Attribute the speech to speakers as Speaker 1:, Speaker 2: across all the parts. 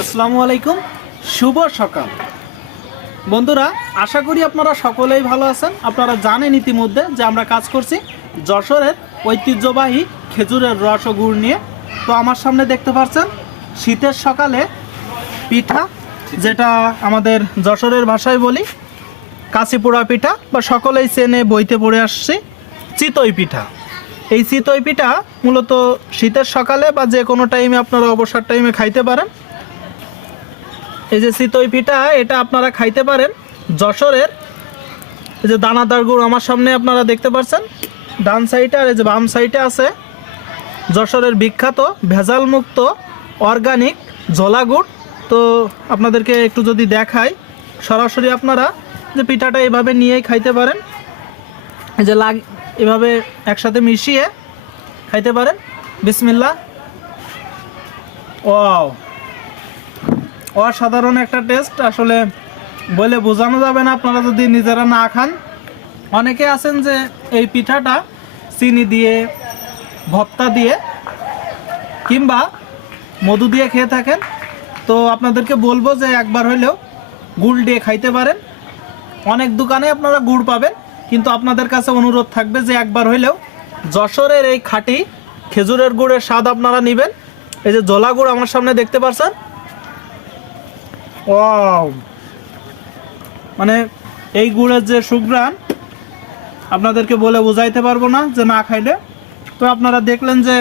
Speaker 1: আসসালামু আলাইকুম। শুভ সকাল। বন্ধুরা, আশা করি আপনারা সকলেই ভালো আছেন। আপনারা জানেন ইতিমধ্যে যে আমরা কাজ করছি যশোরের ঐতিহ্যবাহী খেজুরের রস ও গুড় নিয়ে। তো আমার সামনে দেখতে পাচ্ছেন, শীতের সকালে পিঠা, যেটা আমাদের যশোরের ভাষায় বলি কাশিপোড়া পিঠা, বা সকলেই চেনে বইতে পড়ে আসছি, চিতই পিঠা। এই চিতই পিঠা মূলত শীতের সকালে বা যে কোনো টাইমে আপনারা অবসর টাইমে খাইতে পারেন। এই যে চিতই পিঠা, এটা আপনারা খাইতে পারেন। যশোরের এই যে দানাদার গুড় আমার সামনে আপনারা দেখতে পাচ্ছেন ডান সাইডে আর এই যে বাম সাইডে আছে যশোরের বিখ্যাত ভেজাল মুক্ত অর্গানিক ঝোলা গুড়। তো আপনাদেরকে একটু যদি দেখাই, সরাসরি আপনারা যে পিঠাটা এভাবে নিয়েই খাইতে পারেন। এই যে লাগ, এভাবে একসাথে মিশিয়ে খাইতে পারেন। বিসমিল্লা ওয়াও। অসাধারণ একটা টেস্ট। আসলে বলে বোঝানো যাবে না, আপনারা যদি নিজেরা না খান। অনেকে আছেন যে এই পিঠাটা চিনি দিয়ে ভত্তা দিয়ে কিংবা মধু দিয়ে খেয়ে থাকেন। তো আপনাদেরকে বলব যে একবার হইলেও গুড় দিয়ে খাইতে পারেন। অনেক দোকানে আপনারা গুড় পাবেন, কিন্তু আপনাদের কাছে অনুরোধ থাকবে যে একবার হইলেও যশোরের এই খাঁটি খেজুরের গুড়ের স্বাদ আপনারা নেবেন। এই যে জলা গুড় আমার সামনে দেখতে ওয়াও মানে এই গুড়ের যে সুগ্রান আপনাদেরকে বলে বোঝাইতে পারব না যে না খাইলে। তো আপনারা দেখলেন যে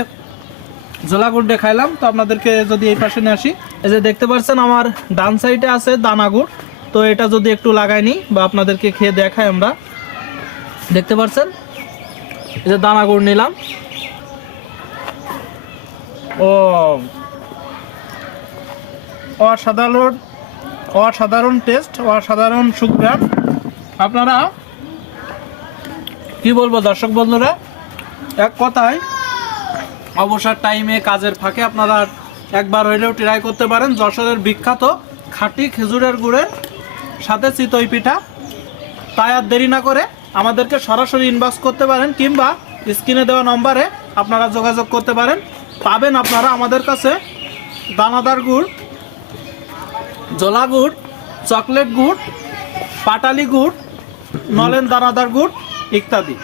Speaker 1: জোলা গুড় দিয়ে খাইলাম, তো আপনাদেরকে যদি এই পাশে নিয়ে আসি। এই যে দেখতে পাচ্ছেন আমার ডান সাইডে আছে দানা গুড়। তো এটা যদি একটু লাগাই নিই বা আপনাদেরকে খেয়ে দেখাই আমরা। দেখতে পাচ্ছেন এই যে দানা গুড় নিলাম। ও, অসাধারণ। অসাধারণ টেস্ট, অসাধারণ সুগ্রাম। আপনারা, কি বলব দর্শক বন্ধুরা? এক কথায়, অবসর টাইমে কাজের ফাঁকে আপনারা একবার হইলেও ট্রাই করতে পারেন। যশোরের বিখ্যাত খাঁটি খেজুরের গুড়ের সাথে চিতই পিঠা। তাই আর দেরি না করে আমাদেরকে সরাসরি ইনবক্স করতে পারেন, কিংবা স্ক্রিনে দেওয়া নম্বরে আপনারা যোগাযোগ করতে পারেন। পাবেন আপনারা আমাদের কাছে দানাদার গুড় জলা গুড় চকলেট গুড় পাটালি গুড় নলেন দানাদার গুড় ইত্যাদি।